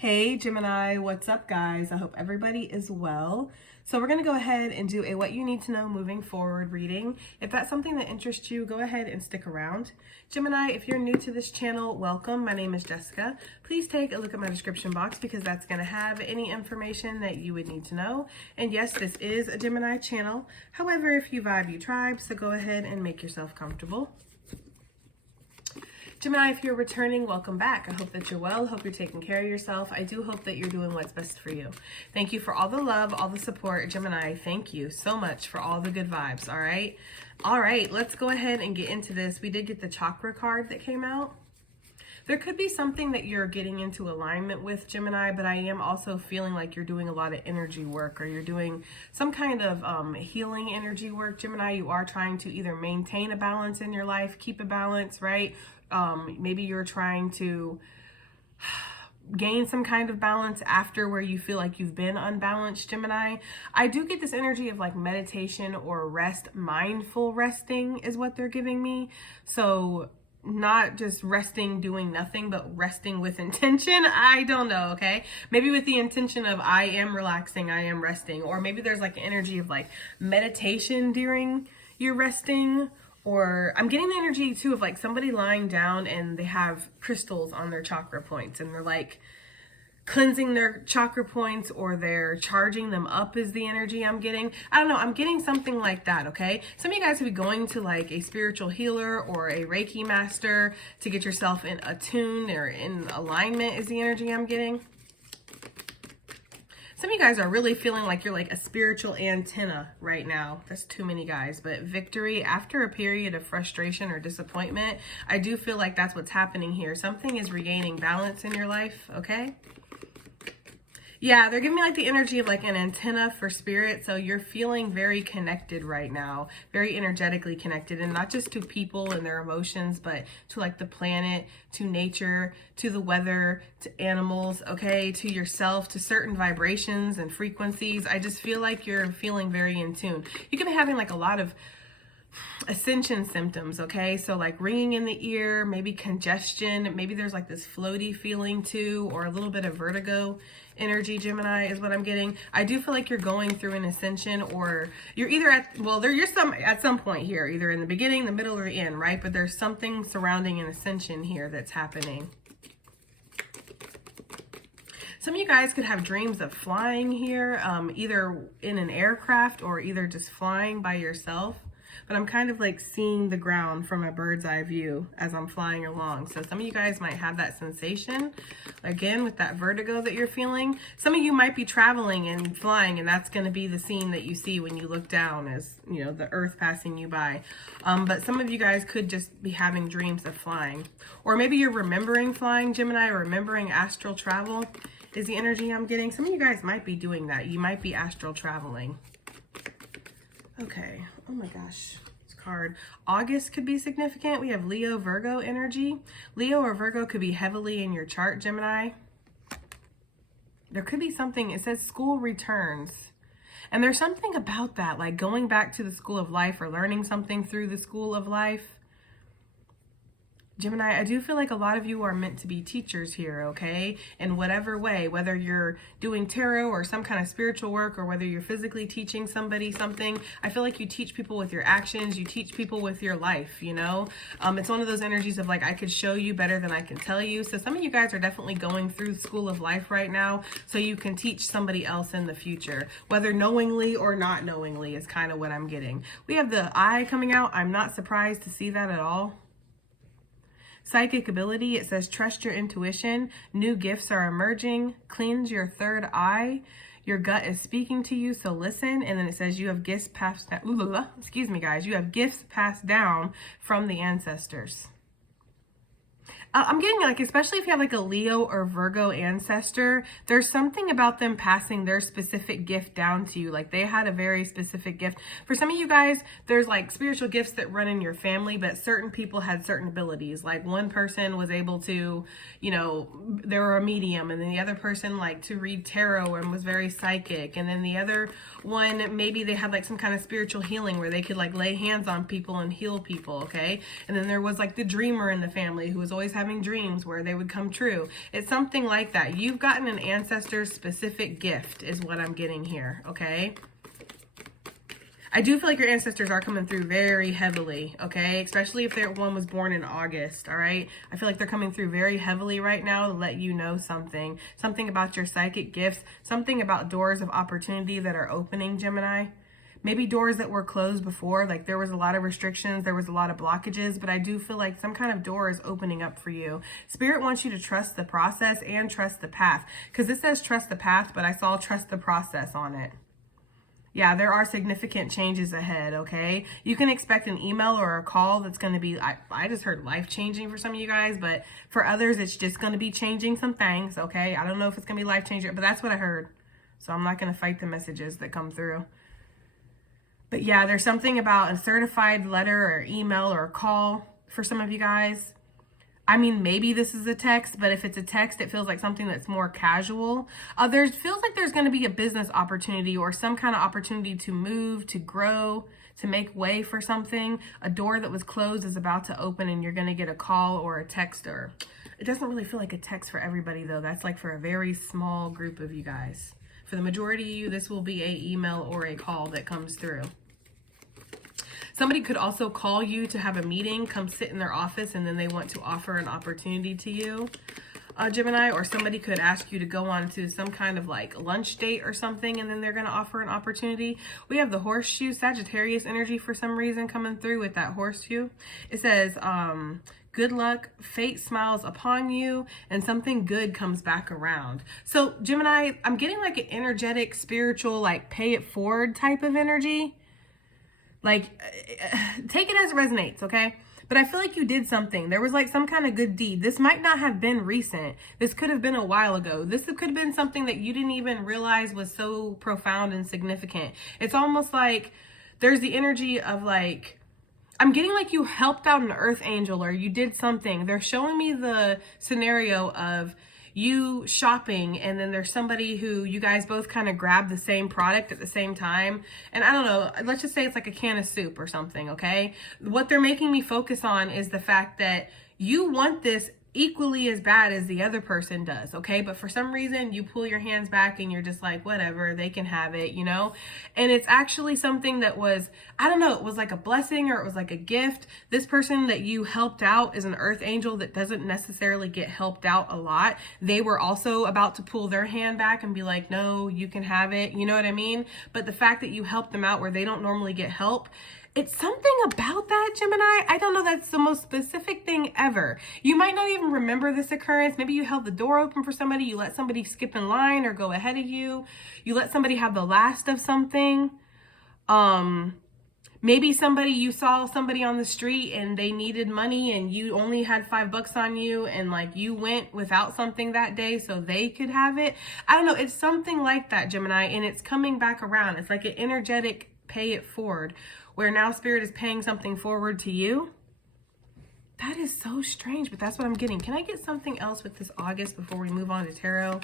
Hey Gemini, what's up guys? I hope everybody is well. So we're going to go ahead and do a what you need to know moving forward reading. If that's something that interests you, go ahead and stick around. Gemini, if you're new to this channel, welcome. My name is Jessica. Please take a look at my description box because that's going to have any information that you would need to know. And yes, this is a Gemini channel. However, if you vibe, you tribe, so go ahead and make yourself comfortable. Gemini, if you're returning, welcome back. I hope that you're well. Hope you're taking care of yourself. I do hope that you're doing what's best for you. Thank you for all the love, all the support. Gemini, thank you so much for all the good vibes, all right? All right, let's go ahead and get into this. We did get the chakra card that came out. There could be something that you're getting into alignment with, Gemini, but I am also feeling like you're doing a lot of energy work or you're doing some kind of healing energy work. Gemini, you are trying to either maintain a balance in your life, keep a balance, right? Maybe you're trying to gain some kind of balance after where you feel like you've been unbalanced, Gemini. I do get this energy of like meditation or rest. Mindful resting is what they're giving me. So not just resting doing nothing, but resting with intention. I don't know, okay? Maybe with the intention of I am relaxing, I am resting. Or maybe there's like an energy of like meditation during your resting. Or I'm getting the energy too of like somebody lying down and they have crystals on their chakra points and they're like cleansing their chakra points or they're charging them up is the energy I'm getting. I don't know. I'm getting something like that, okay? Some of you guys could be going to like a spiritual healer or a Reiki master to get yourself in attune or in alignment is the energy I'm getting. Some of you guys are really feeling like you're like a spiritual antenna right now. That's too many guys, but victory after a period of frustration or disappointment. I do feel like that's what's happening here. Something is regaining balance in your life, okay? Yeah, they're giving me like the energy of like an antenna for spirit. So you're feeling very connected right now, very energetically connected, and not just to people and their emotions, but to like the planet, to nature, to the weather, to animals, okay, to yourself, to certain vibrations and frequencies. I just feel like you're feeling very in tune. You could be having like a lot of Ascension symptoms, okay? So like ringing in the ear, maybe congestion, maybe there's like this floaty feeling too, or a little bit of vertigo energy, Gemini, is what I'm getting. I do feel like you're going through an ascension, or you're either at, well, you're at some point here, either in the beginning, the middle, or the end, right? But there's something surrounding an ascension here that's happening. Some of you guys could have dreams of flying here, either in an aircraft or either just flying by yourself. But I'm kind of like seeing the ground from a bird's eye view as I'm flying along. So some of you guys might have that sensation, again, with that vertigo that you're feeling. Some of you might be traveling and flying, and that's going to be the scene that you see when you look down as, you know, the earth passing you by. But some of you guys could just be having dreams of flying. Or maybe you're remembering flying, Gemini, or remembering astral travel is the energy I'm getting. Some of you guys might be doing that. You might be astral traveling. Okay. Oh my gosh. This card. August could be significant. We have Leo, Virgo energy. Leo or Virgo could be heavily in your chart, Gemini. There could be something. It says school returns. And there's something about that, like going back to the school of life or learning something through the school of life. Gemini, I do feel like a lot of you are meant to be teachers here, okay? In whatever way, whether you're doing tarot or some kind of spiritual work, or whether you're physically teaching somebody something, I feel like you teach people with your actions, you teach people with your life, you know? It's one of those energies of like, I could show you better than I can tell you. So some of you guys are definitely going through the school of life right now, so you can teach somebody else in the future, whether knowingly or not knowingly is kind of what I'm getting. We have the eye coming out. I'm not surprised to see that at all. Psychic ability, it says trust your intuition, new gifts are emerging, cleanse your third eye, your gut is speaking to you, so listen. And then it says you have gifts passed down, excuse me guys, you have gifts passed down from the ancestors. I'm getting like, especially if you have like a Leo or Virgo ancestor, there's something about them passing their specific gift down to you. Like they had a very specific gift. For some of you guys, there's like spiritual gifts that run in your family, but certain people had certain abilities. Like one person was able to, you know, they were a medium, and then the other person like to read tarot and was very psychic. And then the other one, maybe they had like some kind of spiritual healing where they could like lay hands on people and heal people, okay? And then there was like the dreamer in the family who was always having dreams where they would come true. It's something like that. You've gotten an ancestor's specific gift is what I'm getting here, okay? I do feel like your ancestors are coming through very heavily, okay? Especially if one was born in August, all right? I feel like they're coming through very heavily right now to let you know something. Something about your psychic gifts, something about doors of opportunity that are opening, Gemini. Maybe doors that were closed before, like there was a lot of restrictions, there was a lot of blockages, but I do feel like some kind of door is opening up for you. Spirit wants you to trust the process and trust the path, because this says trust the path, but I saw trust the process on it. Yeah, there are significant changes ahead, okay? You can expect an email or a call that's going to be, I just heard life-changing for some of you guys, but for others, it's just going to be changing some things, okay? I don't know if it's going to be life-changing, but that's what I heard. So I'm not going to fight the messages that come through. But yeah, there's something about a certified letter or email or a call for some of you guys. I mean, maybe this is a text, but if it's a text, it feels like something that's more casual. Feels like there's going to be a business opportunity or some kind of opportunity to move, to grow, to make way for something. A door that was closed is about to open and you're going to get a call or a text. Or it doesn't really feel like a text for everybody though. That's like for a very small group of you guys. For the majority of you, this will be an email or a call that comes through. Somebody could also call you to have a meeting, come sit in their office, and then they want to offer an opportunity to you, Gemini. Or somebody could ask you to go on to some kind of like lunch date or something, and then they're going to offer an opportunity. We have the horseshoe, Sagittarius energy for some reason coming through with that horseshoe. It says, good luck, fate smiles upon you, and something good comes back around. So Gemini, I'm getting like an energetic, spiritual, like pay it forward type of energy. Like, take it as it resonates, okay? But I feel like you did something. There was like some kind of good deed. This might not have been recent. This could have been a while ago. This could have been something that you didn't even realize was so profound and significant. It's almost like there's the energy of like, I'm getting like you helped out an earth angel or you did something. They're showing me the scenario of you shopping and then there's somebody who you guys both kind of grab the same product at the same time. And I don't know, let's just say it's like a can of soup or something, okay? What they're making me focus on is the fact that you want this equally as bad as the other person does, okay? But for some reason you pull your hands back and you're just like, whatever, they can have it, you know? And it's actually something that was, I don't know, it was like a blessing or it was like a gift. This person that you helped out is an earth angel that doesn't necessarily get helped out a lot. They were also about to pull their hand back and be like, no, you can have it, you know what I mean? But the fact that you helped them out where they don't normally get help, it's something about that, Gemini. I don't know, that's the most specific thing ever. You might not even remember this occurrence. Maybe you held the door open for somebody. You let somebody skip in line or go ahead of you. You let somebody have the last of something. Maybe you saw somebody on the street and they needed money and you only had $5 on you and like you went without something that day so they could have it. I don't know. It's something like that, Gemini, and it's coming back around. It's like an energetic pay it forward, where now Spirit is paying something forward to you. That is so strange, but that's what I'm getting. Can I get something else with this August before we move on to tarot?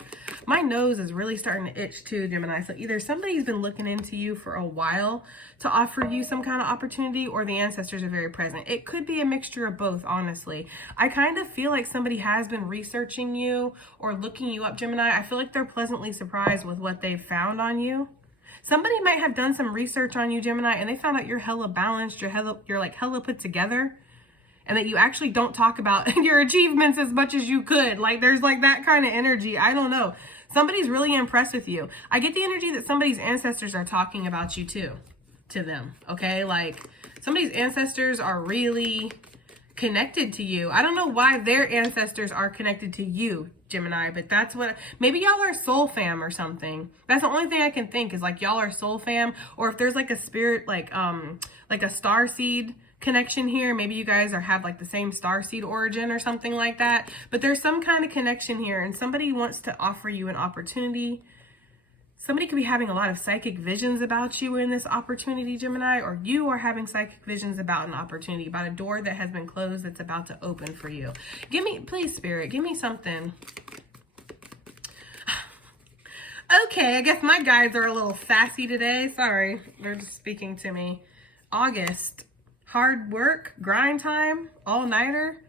My nose is really starting to itch too, Gemini. So either somebody's been looking into you for a while to offer you some kind of opportunity, or the ancestors are very present. It could be a mixture of both, honestly. I kind of feel like somebody has been researching you or looking you up, Gemini. I feel like they're pleasantly surprised with what they've found on you. Somebody might have done some research on you, Gemini, and they found out you're hella balanced, you're like hella put together, and that you actually don't talk about your achievements as much as you could. Like there's like that kind of energy. I don't know. Somebody's really impressed with you. I get the energy that somebody's ancestors are talking about you too, to them, okay? Like somebody's ancestors are really connected to you. I don't know why their ancestors are connected to you, Gemini, but that's what, maybe y'all are soul fam or something. That's the only thing I can think is like y'all are soul fam, or if there's like a spirit, like a star seed connection here, maybe you guys have like the same star seed origin or something like that. But there's some kind of connection here, and somebody wants to offer you an opportunity. Somebody could be having a lot of psychic visions about you in this opportunity, Gemini, or you are having psychic visions about an opportunity, about a door that has been closed that's about to open for you. Give me, please, Spirit, give me something. Okay, I guess my guides are a little sassy today. Sorry, they're just speaking to me. August, hard work, grind time, all-nighter,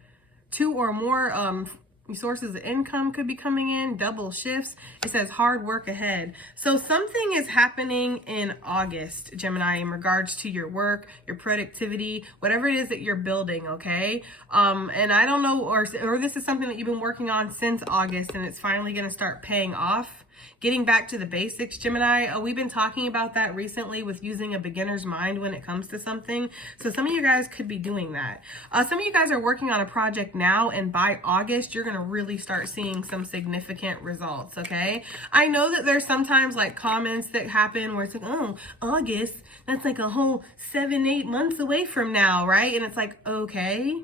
2 or more sources of income could be coming in, double shifts. It says hard work ahead. So something is happening in August, Gemini, in regards to your work, your productivity, whatever it is that you're building, okay? And I don't know, or this is something that you've been working on since August and it's finally going to start paying off. Getting back to the basics, Gemini, we've been talking about that recently with using a beginner's mind when it comes to something. So some of you guys could be doing that. Some of you guys are working on a project now, and by August, you're going to really start seeing some significant results, okay? I know that there's sometimes like comments that happen where it's like, oh, August, that's like a whole 7-8 months away from now, right? And it's like, okay.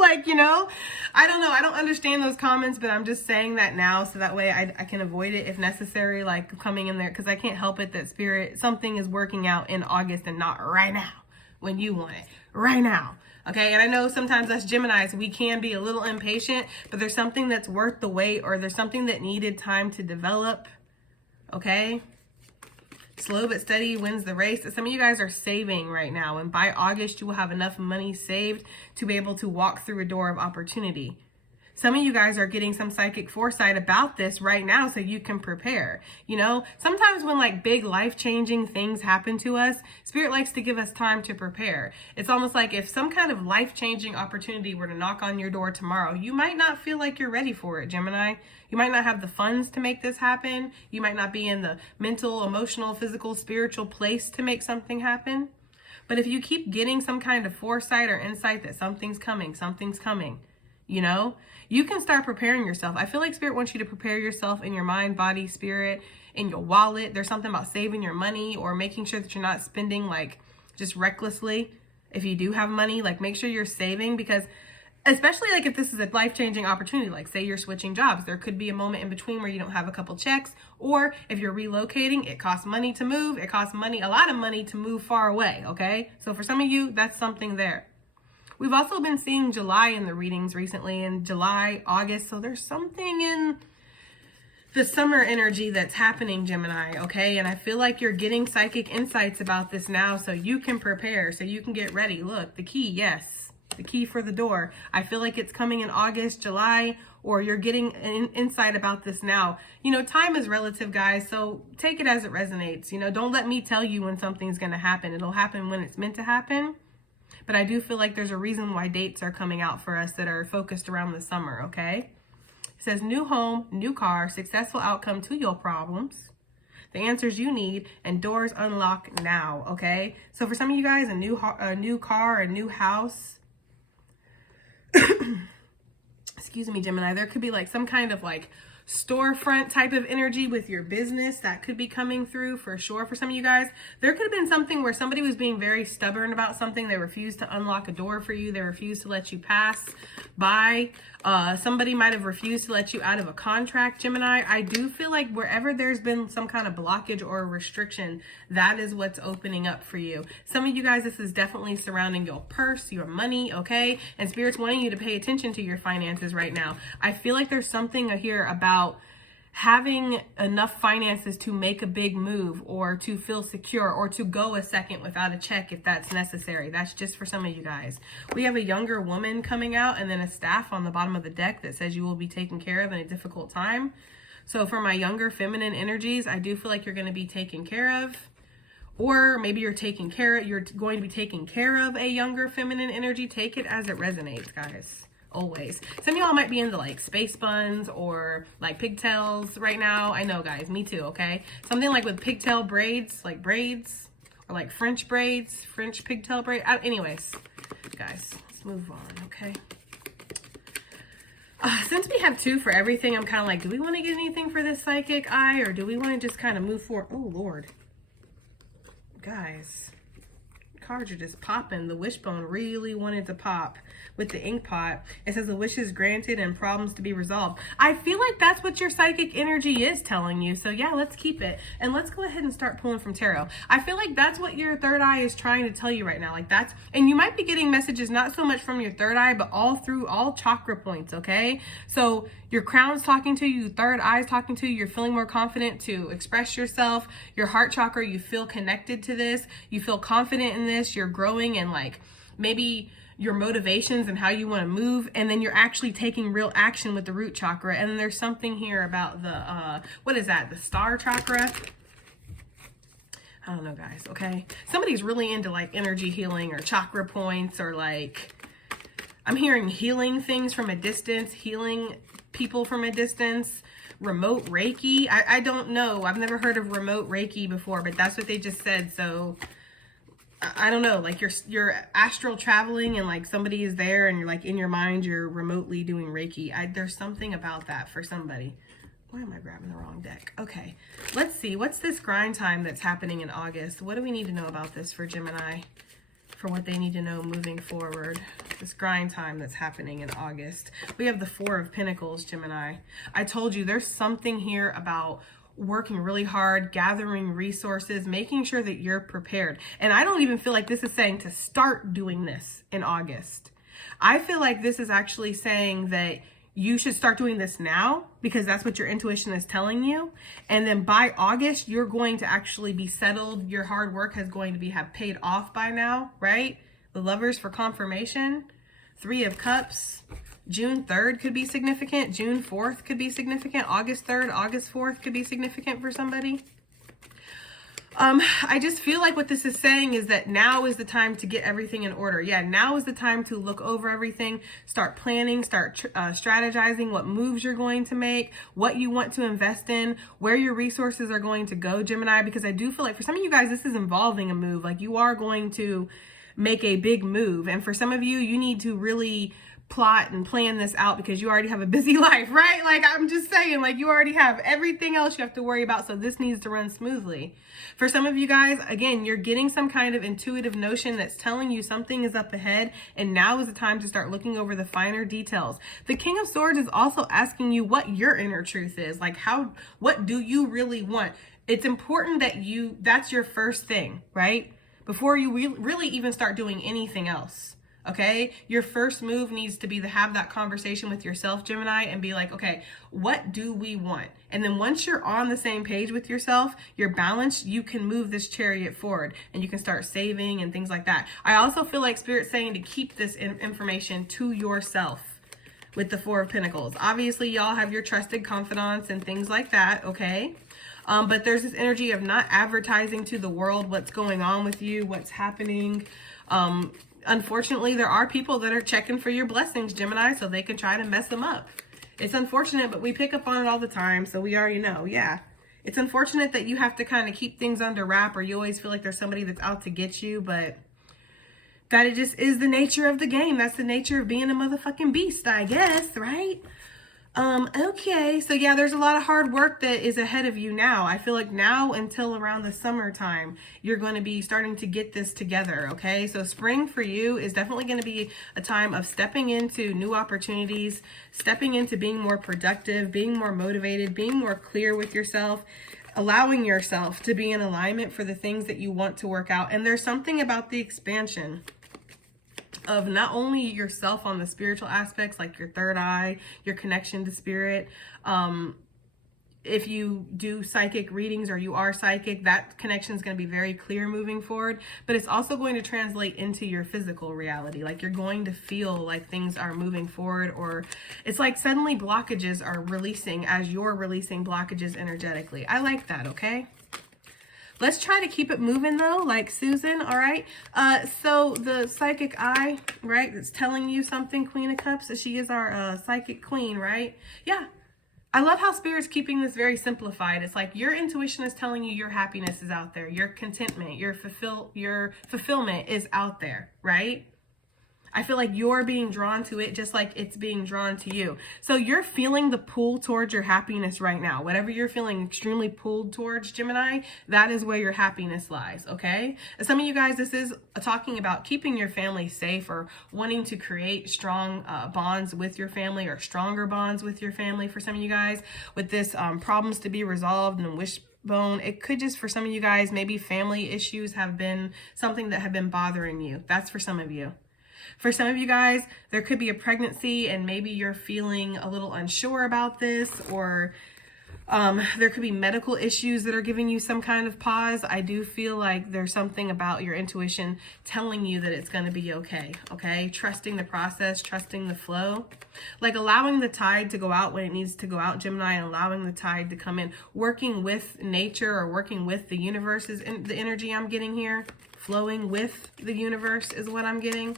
Like, you know, I don't know. I don't understand those comments, but I'm just saying that now so that way I can avoid it if necessary, like coming in there, because I can't help it that spirit, something is working out in August and not right now when you want it, right now. Okay, and I know sometimes us Geminis, we can be a little impatient, but there's something that's worth the wait, or there's something that needed time to develop, okay? Slow but steady wins the race. Some of you guys are saving right now, and by August, you will have enough money saved to be able to walk through a door of opportunity. Some of you guys are getting some psychic foresight about this right now so you can prepare. You know, sometimes when like big life-changing things happen to us, Spirit likes to give us time to prepare. It's almost like if some kind of life-changing opportunity were to knock on your door tomorrow, you might not feel like you're ready for it, Gemini. You might not have the funds to make this happen. You might not be in the mental, emotional, physical, spiritual place to make something happen. But if you keep getting some kind of foresight or insight that something's coming, you know, you can start preparing yourself. I feel like Spirit wants you to prepare yourself in your mind, body, spirit, in your wallet. There's something about saving your money or making sure that you're not spending like just recklessly. If you do have money, like make sure you're saving, because especially like if this is a life-changing opportunity, like say you're switching jobs, there could be a moment in between where you don't have a couple checks, or if you're relocating, it costs money to move. It costs money, a lot of money to move far away. Okay. So for some of you, that's something there. We've also been seeing July in the readings recently, in July, August. So there's something in the summer energy that's happening, Gemini, okay? And I feel like you're getting psychic insights about this now so you can prepare, so you can get ready. Look, the key, yes, the key for the door. I feel like it's coming in August, July, or you're getting an insight about this now. You know, time is relative, guys, so take it as it resonates. You know, don't let me tell you when something's going to happen. It'll happen when it's meant to happen. But I do feel like there's a reason why dates are coming out for us that are focused around the summer, okay? It says new home, new car, successful outcome to your problems, the answers you need, and doors unlock now, okay? So for some of you guys, a new car, a new house, excuse me, Gemini, there could be like some kind of like storefront type of energy with your business that could be coming through for sure. For some of you guys, there could have been something where somebody was being very stubborn about something. They refused to unlock a door for you. They refused to let you pass by. Somebody might have refused to let you out of a contract, Gemini. I do feel like wherever there's been some kind of blockage or restriction, that is what's opening up for you. Some of you guys, this is definitely surrounding your purse, your money, okay? And Spirit's wanting you to pay attention to your finances right now. I feel like there's something here about having enough finances to make a big move, or to feel secure, or to go a second without a check if that's necessary. That's just for some of you guys. We have a younger woman coming out, and then a staff on the bottom of the deck that says you will be taken care of in a difficult time. So for my younger feminine energies, I do feel like you're going to be taken care of. Or maybe you're going to be taking care of a younger feminine energy. Take it as it resonates, guys. Always. Some of y'all might be into like space buns or like pigtails right now. I know, guys, me too, okay? Something like with pigtail braids, like braids, or like French braids, French pigtail braid. Anyways, guys, let's move on, okay? Since we have 2 for everything, I'm kind of like, do we want to get anything for this psychic eye, or do we want to just kind of move forward? Oh, Lord. Guys, cards are just popping. The wishbone really wanted to pop with the ink pot. It says the wishes granted and problems to be resolved. I feel like that's what your psychic energy is telling you. So yeah, let's keep it. And let's go ahead and start pulling from tarot. I feel like that's what your third eye is trying to tell you right now. Like that's, and you might be getting messages not so much from your third eye, but all through all chakra points, okay? So your crown's talking to you, third eye's talking to you, you're feeling more confident to express yourself. Your heart chakra, you feel connected to this. You feel confident in this. You're growing and like maybe your motivations and how you want to move, and then you're actually taking real action with the root chakra. And then there's something here about the, what is that? The star chakra. I don't know, guys, okay? Somebody's really into like energy healing or chakra points, or like, I'm hearing healing things from a distance, healing people from a distance, remote Reiki. I don't know. I've never heard of remote Reiki before, but that's what they just said. So I don't know, like you're astral traveling and like somebody is there and you're like in your mind, you're remotely doing Reiki. There's something about that for somebody. Why am I grabbing the wrong deck? Okay, let's see. What's this grind time that's happening in August? What do we need to know about this for Gemini? For what they need to know moving forward. This grind time that's happening in August. We have the Four of Pentacles, Gemini. I told you there's something here about working really hard, gathering resources, making sure that you're prepared. And I don't even feel like this is saying to start doing this in August. I feel like this is actually saying that you should start doing this now, because that's what your intuition is telling you. And then by August, you're going to actually be settled. Your hard work is going to have paid off by now, right? The Lovers for confirmation. Three of Cups. June 3rd could be significant. June 4th could be significant. August 3rd, August 4th could be significant for somebody. I just feel like what this is saying is that now is the time to get everything in order. Yeah, now is the time to look over everything, start planning, start strategizing what moves you're going to make, what you want to invest in, where your resources are going to go, Gemini, because I do feel like for some of you guys, this is involving a move. Like you are going to make a big move. And for some of you, you need to really plot and plan this out because you already have a busy life, right? Like I'm just saying, like you already have everything else you have to worry about. So this needs to run smoothly. For some of you guys, again, you're getting some kind of intuitive notion that's telling you something is up ahead, and now is the time to start looking over the finer details. The King of Swords is also asking you what your inner truth is. Like what do you really want? It's important that that's your first thing, right? Before you really even start doing anything else. Okay, your first move needs to be to have that conversation with yourself, Gemini, and be like, okay, what do we want? And then once you're on the same page with yourself, you're balanced, you can move this chariot forward and you can start saving and things like that. I also feel like Spirit's saying to keep this information to yourself with the Four of Pentacles. Obviously, y'all have your trusted confidants and things like that, okay? But there's this energy of not advertising to the world what's going on with you, what's happening. Unfortunately, there are people that are checking for your blessings, Gemini, so they can try to mess them up. It's unfortunate, but we pick up on it all the time, so we already know, yeah. It's unfortunate that you have to kind of keep things under wrap, or you always feel like there's somebody that's out to get you, but that it just is the nature of the game. That's the nature of being a motherfucking beast, I guess, right? Okay, so yeah, there's a lot of hard work that is ahead of you now. I feel like now until around the summertime, you're going to be starting to get this together, okay? So spring for you is definitely going to be a time of stepping into new opportunities, stepping into being more productive, being more motivated, being more clear with yourself, allowing yourself to be in alignment for the things that you want to work out. And there's something about the expansion of not only yourself on the spiritual aspects, like your third eye, your connection to spirit. If you do psychic readings or you are psychic, that connection is going to be very clear moving forward, but it's also going to translate into your physical reality. Like you're going to feel like things are moving forward, or it's like suddenly blockages are releasing as you're releasing blockages energetically. I like that, okay? Let's try to keep it moving though, like Susan, all right? So the psychic eye, right, it's telling you something, Queen of Cups, she is our psychic queen, right? Yeah. I love how Spirit's keeping this very simplified. It's like your intuition is telling you your happiness is out there. Your contentment, your fulfillment is out there, right? I feel like you're being drawn to it just like it's being drawn to you. So you're feeling the pull towards your happiness right now. Whatever you're feeling extremely pulled towards, Gemini, that is where your happiness lies, okay? Some of you guys, this is talking about keeping your family safe or wanting to create strong bonds with your family or stronger bonds with your family for some of you guys with this problems to be resolved and wishbone. It could just, for some of you guys, maybe family issues have been something that have been bothering you. That's for some of you. For some of you guys, there could be a pregnancy and maybe you're feeling a little unsure about this, or There could be medical issues that are giving you some kind of pause. I do feel like there's something about your intuition telling you that it's going to be okay. Okay. Trusting the process, trusting the flow, like allowing the tide to go out when it needs to go out, Gemini, and allowing the tide to come in, working with nature or working with the universe is the energy I'm getting here. Flowing with the universe is what I'm getting.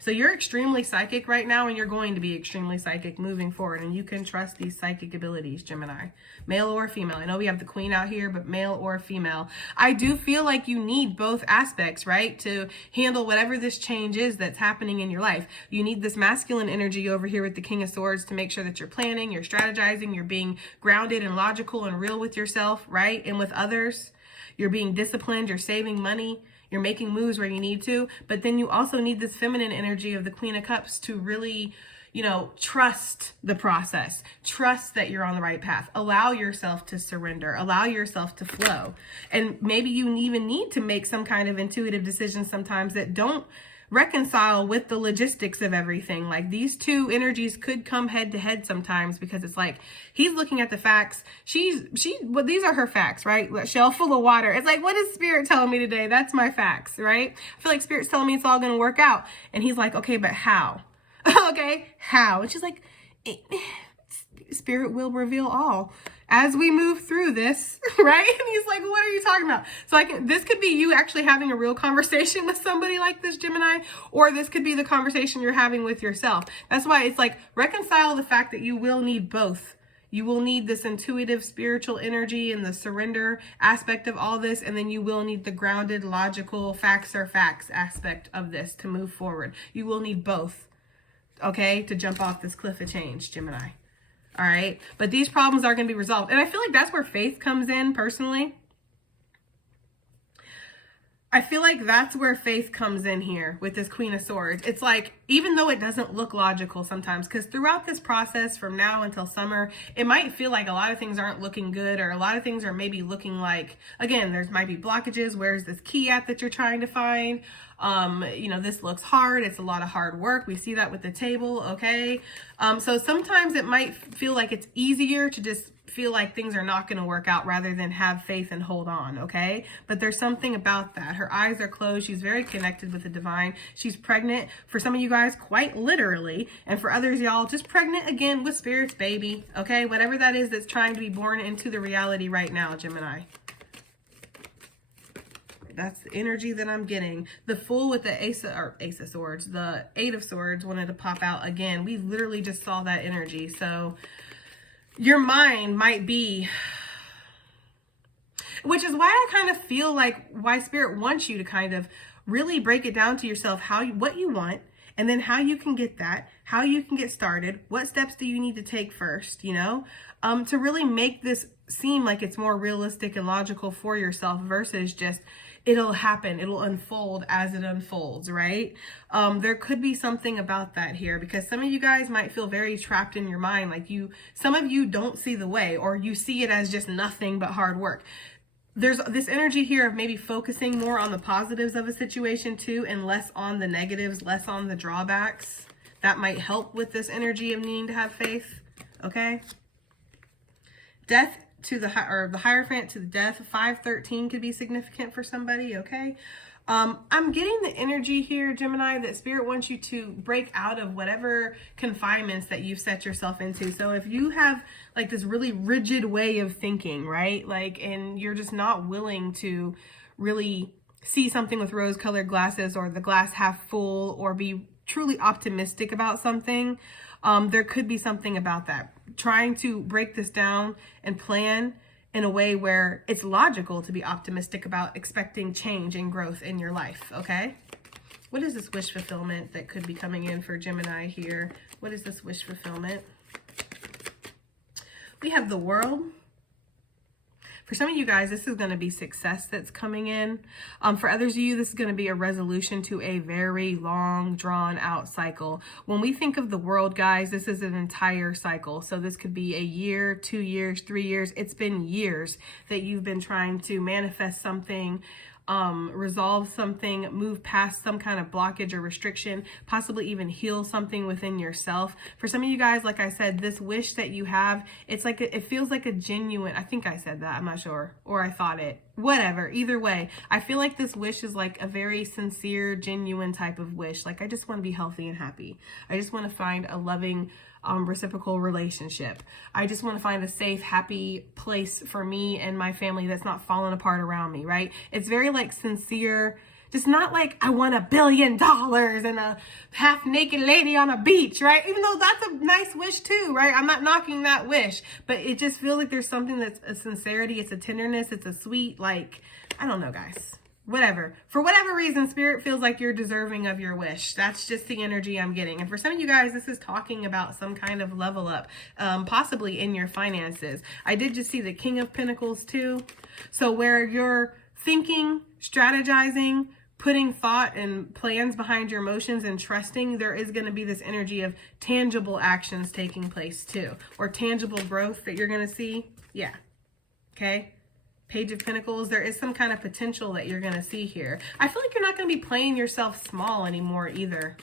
So you're extremely psychic right now, and you're going to be extremely psychic moving forward, and you can trust these psychic abilities, Gemini, male or female. I know we have the queen out here, but male or female. I do feel like you need both aspects, right, to handle whatever this change is that's happening in your life. You need this masculine energy over here with the King of Swords to make sure that you're planning, you're strategizing, you're being grounded and logical and real with yourself, right, and with others. You're being disciplined, you're saving money. You're making moves where you need to, but then you also need this feminine energy of the Queen of Cups to really, you know, trust the process, trust that you're on the right path, allow yourself to surrender, allow yourself to flow. And maybe you even need to make some kind of intuitive decisions sometimes that don't reconcile with the logistics of everything. Like these two energies could come head to head sometimes, because it's like he's looking at the facts, well, these are her facts, right? Shell full of water. It's like, what is Spirit telling me today? That's my facts, right? I feel like Spirit's telling me it's all going to work out, and he's like, okay, but how? Okay, how? And she's like, Spirit will reveal all as we move through this, right? And he's like, what are you talking about? So this could be you actually having a real conversation with somebody like this, Gemini, or this could be the conversation you're having with yourself. That's why it's like, reconcile the fact that you will need both. You will need this intuitive spiritual energy and the surrender aspect of all this, and then you will need the grounded, logical, facts are facts aspect of this to move forward. You will need both, okay, to jump off this cliff of change, Gemini. All right. But these problems are going to be resolved. And I feel like that's where faith comes in personally. I feel like that's where faith comes in here with this Queen of Swords. It's like, even though it doesn't look logical sometimes, because throughout this process from now until summer, it might feel like a lot of things aren't looking good, or a lot of things are maybe looking like, again, there's might be blockages. Where's this key at that you're trying to find? You know, this looks hard. It's a lot of hard work. We see that with the table. Okay. So sometimes it might feel like it's easier to just feel like things are not going to work out rather than have faith and hold on. Okay. But there's something about that. Her eyes are closed. She's very connected with the divine. She's pregnant for some of you guys, quite literally. And for others, y'all, just pregnant again with Spirit's baby. Okay. Whatever that is that's trying to be born into the reality right now, Gemini. That's the energy that I'm getting. The Fool with the Ace of Swords, the Eight of Swords wanted to pop out again. We literally just saw that energy. So your mind might be, which is why I kind of feel like why Spirit wants you to kind of really break it down to yourself, what you want, and then how you can get that, how you can get started, what steps do you need to take first, you know, to really make this seem like it's more realistic and logical for yourself versus just, it'll happen, it'll unfold as it unfolds, right? There could be something about that here, because some of you guys might feel very trapped in your mind. Like some of you don't see the way, or you see it as just nothing but hard work. There's this energy here of maybe focusing more on the positives of a situation too, and less on the negatives, less on the drawbacks. That might help with this energy of needing to have faith, okay? Death to the Hierophant to the Death. 513 could be significant for somebody, okay? I'm getting the energy here, Gemini, that Spirit wants you to break out of whatever confinements that you've set yourself into. So if you have like this really rigid way of thinking, right? Like, and you're just not willing to really see something with rose-colored glasses, or the glass half full, or be truly optimistic about something, there could be something about that. Trying to break this down and plan in a way where it's logical to be optimistic about expecting change and growth in your life, okay? What is this wish fulfillment that could be coming in for Gemini here? What is this wish fulfillment? We have the World. For some of you guys, this is going to be success that's coming in. For others of you, this is going to be a resolution to a very long, drawn out cycle. When we think of the World, guys, this is an entire cycle. So this could be a year, 2 years, 3 years. It's been years that you've been trying to manifest something resolve something, move past some kind of blockage or restriction, possibly even heal something within yourself. For some of you guys, like I said, this wish that you have, it's like, it feels like a genuine, I think I said that, I'm not sure, or I thought it, whatever, either way, I feel like this wish is like a very sincere, genuine type of wish. Like, I just want to be healthy and happy. I just want to find a loving, reciprocal relationship. I just want to find a safe, happy place for me and my family that's not falling apart around me, right? It's very like sincere, just not like I want $1 billion and a half naked lady on a beach, right? Even though that's a nice wish too, right? I'm not knocking that wish, but it just feels like there's something that's a sincerity, it's a tenderness, it's a sweet, like, I don't know, guys. Whatever. For whatever reason, Spirit feels like you're deserving of your wish. That's just the energy I'm getting. And for some of you guys, this is talking about some kind of level up, possibly in your finances. I did just see the King of Pentacles too. So where you're thinking, strategizing, putting thought and plans behind your emotions and trusting, there is going to be this energy of tangible actions taking place too, or tangible growth that you're going to see. Yeah. Okay. Page of Pentacles, there is some kind of potential that you're going to see here. I feel like you're not going to be playing yourself small anymore either.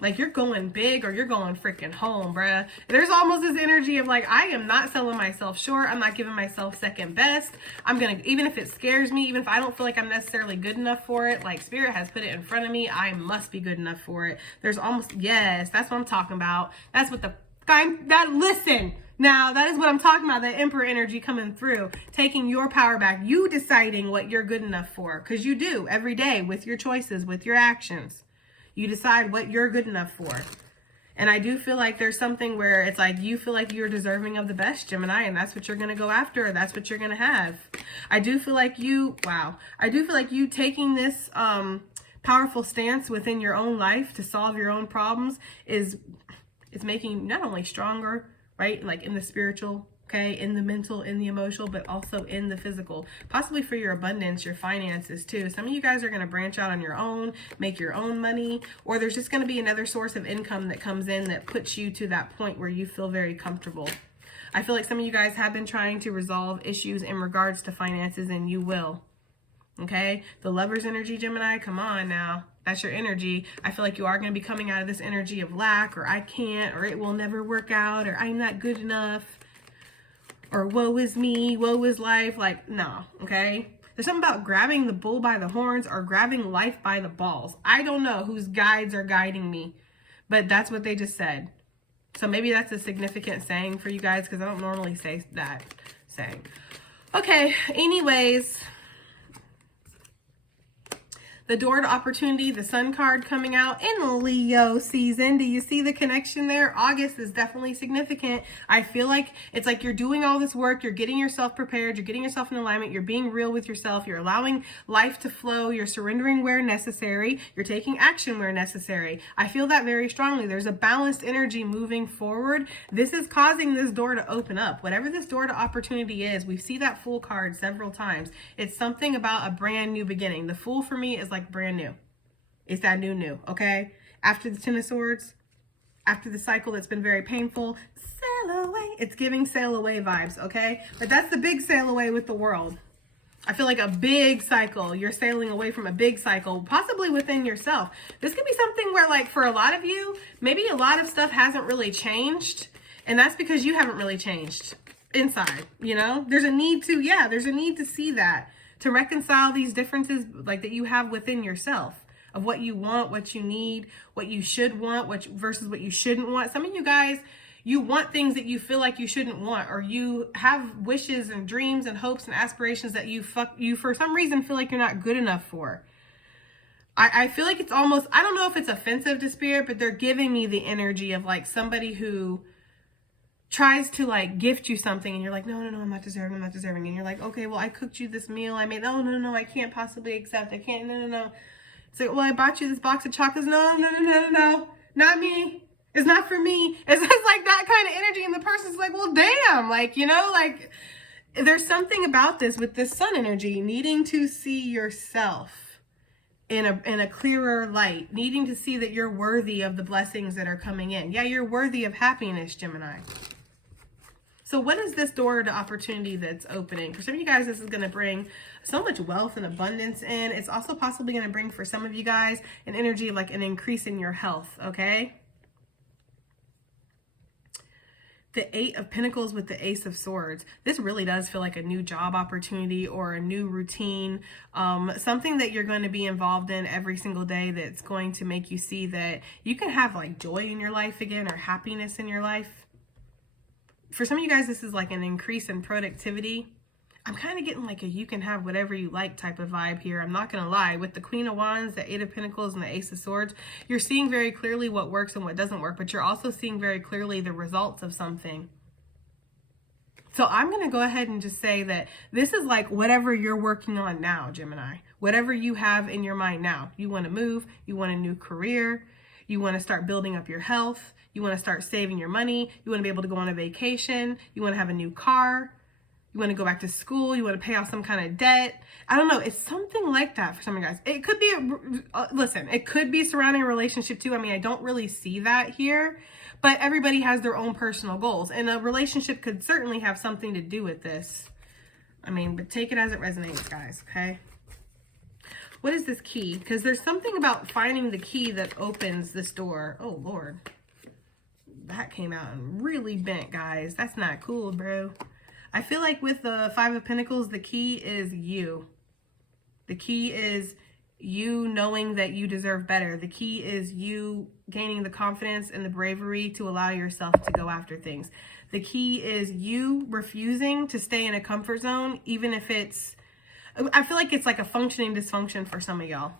Like, you're going big or you're going freaking home, bruh. There's almost this energy of like, I am not selling myself short. I'm not giving myself second best. I'm going to, even if it scares me, even if I don't feel like I'm necessarily good enough for it, like Spirit has put it in front of me, I must be good enough for it. There's almost, yes, that's what I'm talking about. That's what listen. Now, that is what I'm talking about, that Emperor energy coming through, taking your power back, you deciding what you're good enough for, because you do every day with your choices, with your actions. You decide what you're good enough for. And I do feel like there's something where it's like you feel like you're deserving of the best, Gemini, and that's what you're going to go after. That's what you're going to have. I do feel like you, I do feel like you taking this powerful stance within your own life to solve your own problems is making you not only stronger, right? Like in the spiritual, okay, in the mental, in the emotional, but also in the physical, possibly for your abundance, your finances too. Some of you guys are going to branch out on your own, make your own money, or there's just going to be another source of income that comes in that puts you to that point where you feel very comfortable. I feel like some of you guys have been trying to resolve issues in regards to finances, and you will. Okay, the Lover's energy, Gemini, come on now. That's your energy. I feel like you are going to be coming out of this energy of lack, or I can't, or it will never work out, or I'm not good enough, or woe is me, woe is life. Like, no, okay? There's something about grabbing the bull by the horns or grabbing life by the balls. I don't know whose guides are guiding me, but that's what they just said. So maybe that's a significant saying for you guys, because I don't normally say that saying. Okay, anyways. The door to opportunity, the Sun card coming out in Leo season. Do you see the connection there? August is definitely significant. I feel like it's like you're doing all this work. You're getting yourself prepared. You're getting yourself in alignment. You're being real with yourself. You're allowing life to flow. You're surrendering where necessary. You're taking action where necessary. I feel that very strongly. There's a balanced energy moving forward. This is causing this door to open up. Whatever this door to opportunity is, we see that Fool card several times. It's something about a brand new beginning. The Fool for me is like brand new. It's that new, okay? After the Ten of Swords, after the cycle that's been very painful, sail away. It's giving sail away vibes, okay? But that's the big sail away with the world. I feel like a big cycle. You're sailing away from a big cycle, possibly within yourself. This could be something where, like, for a lot of you, maybe a lot of stuff hasn't really changed, and that's because you haven't really changed inside, you know? There's a need to, there's a need to see that, to reconcile these differences like that you have within yourself of what you want, what you need, what you should want, versus what you shouldn't want. Some of you guys, you want things that you feel like you shouldn't want, or you have wishes and dreams and hopes and aspirations that you for some reason feel like you're not good enough for. I feel like it's almost, I don't know if it's offensive to Spirit, but they're giving me the energy of like somebody who tries to like gift you something and you're like, no, I'm not deserving. And you're like, okay, well, I cooked you this meal. I made, no, I can't possibly accept. I can't, no. It's like, well, I bought you this box of chocolates. No, not me. It's not for me. It's just like that kind of energy. And the person's like, well, damn, like, you know, like there's something about this with this Sun energy, needing to see yourself in a clearer light, needing to see that you're worthy of the blessings that are coming in. Yeah, you're worthy of happiness, Gemini. So what is this door to opportunity that's opening? For some of you guys, this is going to bring so much wealth and abundance in. It's also possibly going to bring, for some of you guys, an energy of like an increase in your health, okay? The Eight of Pentacles with the Ace of Swords. This really does feel like a new job opportunity or a new routine, something that you're going to be involved in every single day that's going to make you see that you can have like joy in your life again, or happiness in your life. For some of you guys, this is like an increase in productivity. I'm kind of getting like a you can have whatever you like type of vibe here. I'm not going to lie. With the Queen of Wands, the Eight of Pentacles, and the Ace of Swords, you're seeing very clearly what works and what doesn't work, but you're also seeing very clearly the results of something. So I'm going to go ahead and just say that this is like whatever you're working on now, Gemini. Whatever you have in your mind now. You want to move. You want a new career. You want to start building up your health. You want to start saving your money. You want to be able to go on a vacation. You want to have a new car. You want to go back to school. You want to pay off some kind of debt. I don't know. It's something like that for some of you guys. It could be, listen, it could be surrounding a relationship too. I mean, I don't really see that here, but everybody has their own personal goals, and a relationship could certainly have something to do with this. I mean, but take it as it resonates, guys, okay? What is this key? Because there's something about finding the key that opens this door. Oh, Lord. That came out and really bent, guys. That's not cool, bro. I feel like with the Five of Pentacles, the key is you. The key is you knowing that you deserve better. The key is you gaining the confidence and the bravery to allow yourself to go after things. The key is you refusing to stay in a comfort zone, even if it's, I feel like it's like a functioning dysfunction for some of y'all.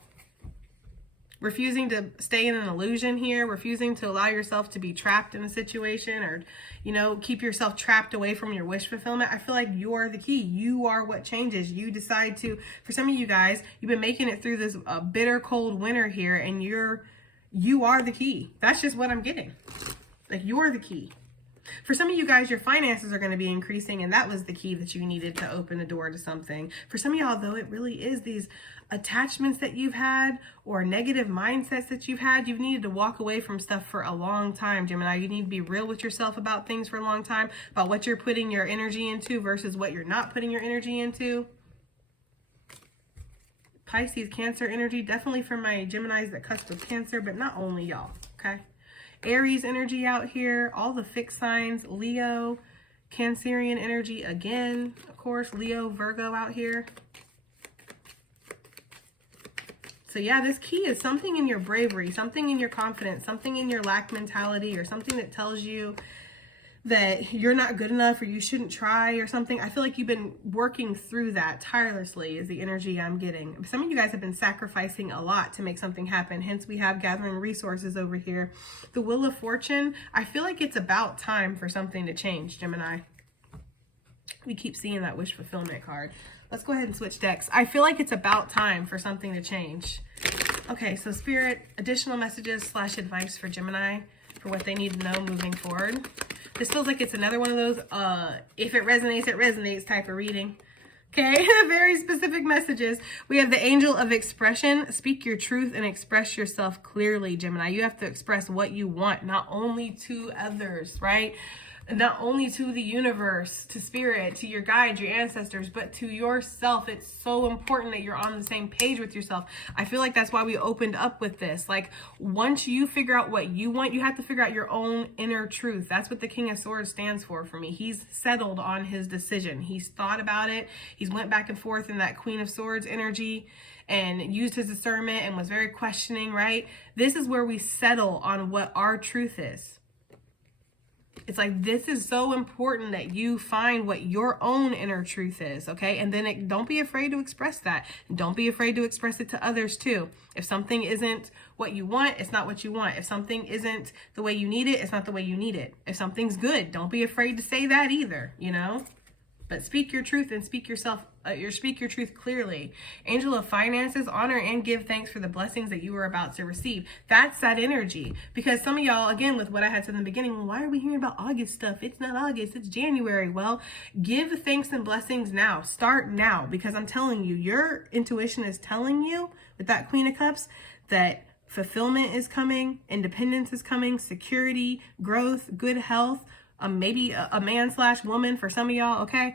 Refusing to stay in an illusion here, refusing to allow yourself to be trapped in a situation, or, you know, keep yourself trapped away from your wish fulfillment. I feel like you're the key. You are what changes. You decide to, for some of you guys, you've been making it through this bitter cold winter here, and you are the key. That's just what I'm getting. Like, you're the key. For some of you guys, your finances are going to be increasing, and that was the key that you needed to open the door to something. For some of y'all, though, it really is these attachments that you've had or negative mindsets that you've had. You've needed to walk away from stuff for a long time, Gemini. You need to be real with yourself about things for a long time, about what you're putting your energy into versus what you're not putting your energy into. Pisces, Cancer energy, definitely for my Geminis that cusp with Cancer, but not only y'all, okay? Aries energy out here, all the fixed signs, Leo, Cancerian energy again, of course, Leo, Virgo out here. So yeah, this key is something in your bravery, something in your confidence, something in your lack mentality, or something that tells you that you're not good enough or you shouldn't try or something. I feel like you've been working through that tirelessly is the energy I'm getting. Some of you guys have been sacrificing a lot to make something happen. Hence, we have gathering resources over here. The Wheel of Fortune, I feel like it's about time for something to change, Gemini. We keep seeing that wish fulfillment card. Let's go ahead and switch decks. I feel like it's about time for something to change. Okay, so Spirit, additional messages / advice for Gemini for what they need to know moving forward. This feels like it's another one of those, if it resonates type of reading. Okay, very specific messages. We have the Angel of Expression. Speak your truth and express yourself clearly, Gemini. You have to express what you want, not only to others, right? Not only to the universe, to spirit, to your guides, your ancestors, but to yourself. It's so important that you're on the same page with yourself. I feel like that's why we opened up with this. Like, once you figure out what you want, you have to figure out your own inner truth. That's what the King of Swords stands for me. He's settled on his decision. He's thought about it. He's went back and forth in that Queen of Swords energy and used his discernment and was very questioning, right? This is where we settle on what our truth is. It's like, this is so important that you find what your own inner truth is, okay? And then don't be afraid to express that. Don't be afraid to express it to others too. If something isn't what you want, it's not what you want. If something isn't the way you need it, it's not the way you need it. If something's good, don't be afraid to say that either, you know? But speak your truth and speak your truth clearly. Angel of Finances, honor and give thanks for the blessings that you are about to receive. That's that energy. Because some of y'all, again, with what I had said in the beginning, well, why are we hearing about August stuff? It's not August, it's January. Well, give thanks and blessings now. Start now. Because I'm telling you, your intuition is telling you with that Queen of Cups that fulfillment is coming, independence is coming, security, growth, good health, maybe a man/woman for some of y'all, okay?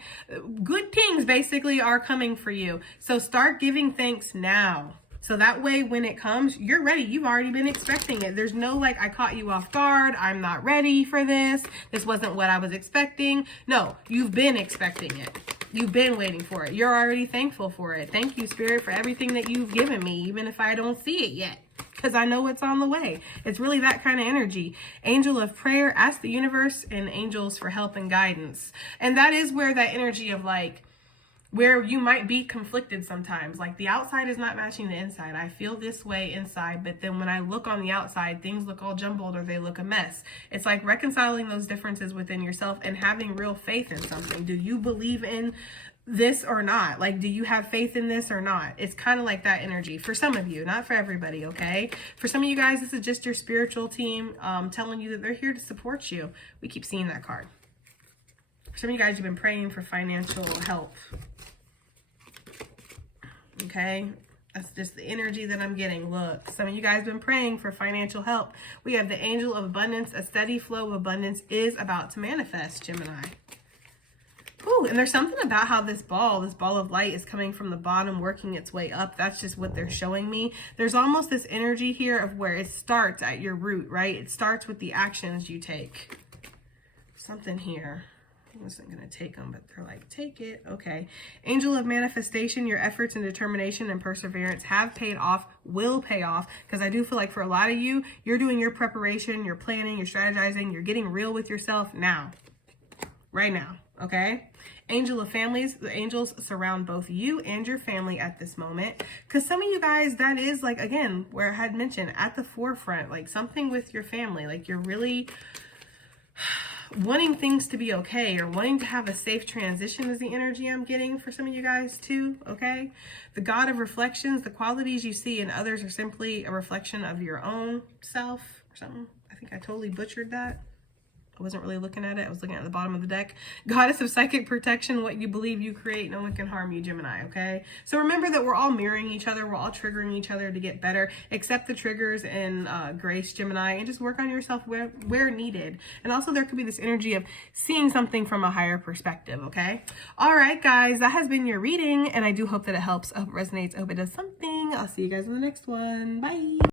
Good things basically are coming for you. So start giving thanks now. So that way when it comes, you're ready. You've already been expecting it. There's no like, I caught you off guard. I'm not ready for this. This wasn't what I was expecting. No, you've been expecting it. You've been waiting for it. You're already thankful for it. Thank you, Spirit, for everything that you've given me, even if I don't see it yet, because I know it's on the way. It's really that kind of energy. Angel of prayer, ask the universe and angels for help and guidance. And that is where that energy of like, where you might be conflicted sometimes. Like the outside is not matching the inside. I feel this way inside, but then when I look on the outside, things look all jumbled or they look a mess. It's like reconciling those differences within yourself and having real faith in something. Do you believe in this or not? Like, do you have faith in this or not? It's kind of like that energy for some of you, not for everybody, okay? For some of you guys, this is just your spiritual team telling you that they're here to support you. We keep seeing that card. For some of you guys, you've been praying for financial help. Okay, that's just the energy that I'm getting. Look, some of you guys have been praying for financial help. We have the angel of abundance. A steady flow of abundance is about to manifest, Gemini. Ooh, and there's something about how this ball of light is coming from the bottom, working its way up. That's just what they're showing me. There's almost this energy here of where it starts at your root, right? It starts with the actions you take. Something here. I wasn't going to take them, but they're like, take it. Okay. Angel of manifestation, your efforts and determination and perseverance have paid off, will pay off. Because I do feel like for a lot of you, you're doing your preparation, you're planning, you're strategizing, you're getting real with yourself now. Right now. Okay. Angel of families, the angels surround both you and your family at this moment. Because some of you guys, that is like, again, where I had mentioned at the forefront, like something with your family, like you're really wanting things to be okay or wanting to have a safe transition is the energy I'm getting for some of you guys too, okay? The God of reflections, the qualities you see in others are simply a reflection of your own self or something. I think I totally butchered that. I wasn't really looking at it. I was looking at the bottom of the deck. Goddess of psychic protection, what you believe you create, no one can harm you, Gemini, okay? So remember that we're all mirroring each other. We're all triggering each other to get better. Accept the triggers and grace, Gemini, and just work on yourself where needed. And also there could be this energy of seeing something from a higher perspective, okay? All right, guys, that has been your reading, and I do hope that it helps. I hope it resonates. I hope it does something. I'll see you guys in the next one. Bye.